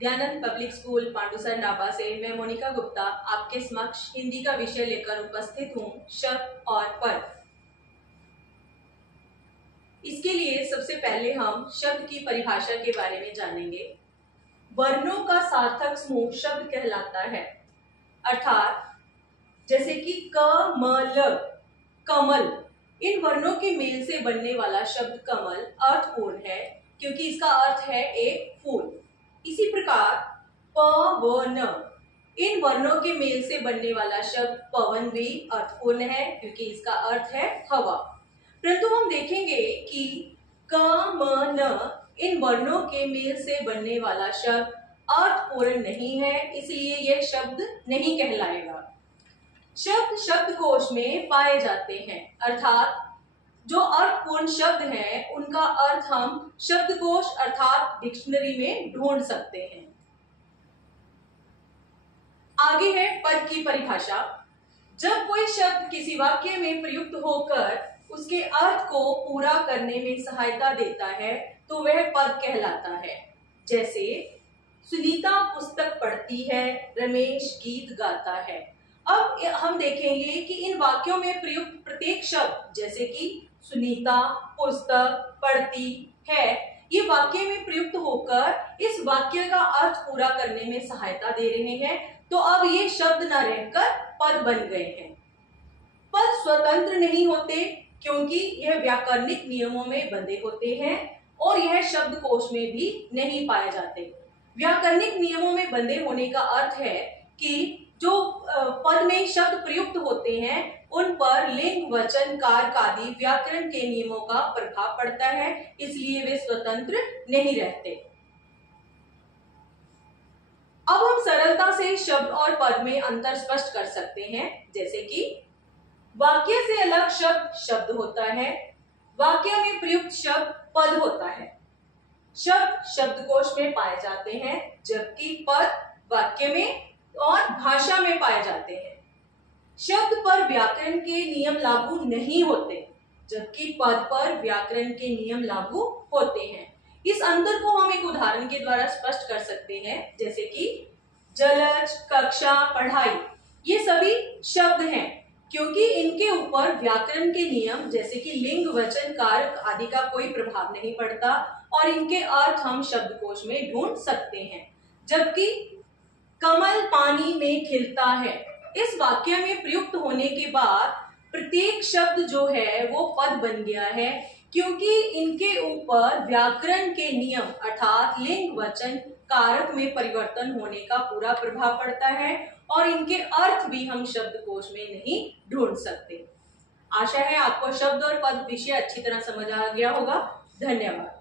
Dayanand public school पांडुसर Nabha से मैं मोनिका गुप्ता आपके समक्ष हिंदी का विषय लेकर उपस्थित हूँ, शब्द और पद। इसके लिए सबसे पहले हम शब्द की परिभाषा के बारे में जानेंगे। वर्णों का सार्थक समूह शब्द कहलाता है, अर्थात जैसे कि क, म, ल, कमल, इन वर्णों के मेल से बनने वाला शब्द कमल अर्थपूर्ण है, क्योंकि इसका अर्थ है एक फूल। इसी प्रकार प, व, न, इन वर्णों के मेल से बनने वाला शब्द पवन भी अर्थपूर्ण है, क्योंकि इसका अर्थ है हवा। परंतु हम देखेंगे कि क, म, न, इन वर्णों के मेल से बनने वाला शब्द अर्थपूर्ण नहीं है, इसलिए यह शब्द नहीं कहलाएगा। शब्द शब्दकोश में पाए जाते हैं, अर्थात जो अर्थपूर्ण शब्द हैं उनका अर्थ हम शब्दकोश अर्थात डिक्शनरी में ढूंढ सकते हैं। आगे है पद की परिभाषा। जब कोई शब्द किसी वाक्य में प्रयुक्त होकर उसके अर्थ को पूरा करने में सहायता देता है तो वह पद कहलाता है। जैसे सुनीता पुस्तक पढ़ती है, रमेश गीत गाता है। अब हम देखेंगे कि इन वाक्यों में प्रयुक्त प्रत्येक शब्द जैसे कि सुनीता, पुस्तक, पढ़ती है, ये वाक्य में प्रयुक्त होकर इस वाक्य का अर्थ पूरा करने में सहायता दे रहे हैं, तो अब ये शब्द न रहकर पद बन गए हैं। पद स्वतंत्र नहीं होते, क्योंकि यह व्याकरणिक नियमों में बंधे होते हैं और यह शब्दकोश में भी नहीं पाए जाते। व्याकरणिक नियमों में बंधे होने का अर्थ है कि जो पद में शब्द प्रयुक्त होते हैं उन पर लिंग, वचन, कारक आदि व्याकरण के नियमों का प्रभाव पड़ता है, इसलिए वे स्वतंत्र नहीं रहते। अब हम सरलता से शब्द और पद में अंतर स्पष्ट कर सकते हैं, जैसे कि वाक्य से अलग शब्द शब्द होता है, वाक्य में प्रयुक्त शब्द पद होता है। शब्द शब्दकोश में पाए जाते हैं, जबकि पद वाक्य में और भाषा में पाए जाते हैं। शब्द पर व्याकरण के नियम लागू नहीं होते, जबकि पद पर व्याकरण के नियम लागू होते हैं। इस अंतर को हम एक उदाहरण के द्वारा स्पष्ट कर सकते हैं, जैसे कि जलज, कक्षा, पढ़ाई, ये सभी शब्द हैं, क्योंकि इनके ऊपर व्याकरण के नियम जैसे कि लिंग, वचन, कारक आदि का कोई प्रभाव नहीं पड़ता और इनके अर्थ हम शब्दकोश में ढूंढ सकते हैं। जबकि कमल पानी में खिलता है, इस वाक्य में प्रयुक्त होने के बाद प्रत्येक शब्द जो है वो पद बन गया है, क्योंकि इनके ऊपर व्याकरण के नियम अर्थात लिंग, वचन, कारक में परिवर्तन होने का पूरा प्रभाव पड़ता है और इनके अर्थ भी हम शब्दकोश में नहीं ढूंढ सकते। आशा है आपको शब्द और पद विषय अच्छी तरह समझ आ गया होगा। धन्यवाद।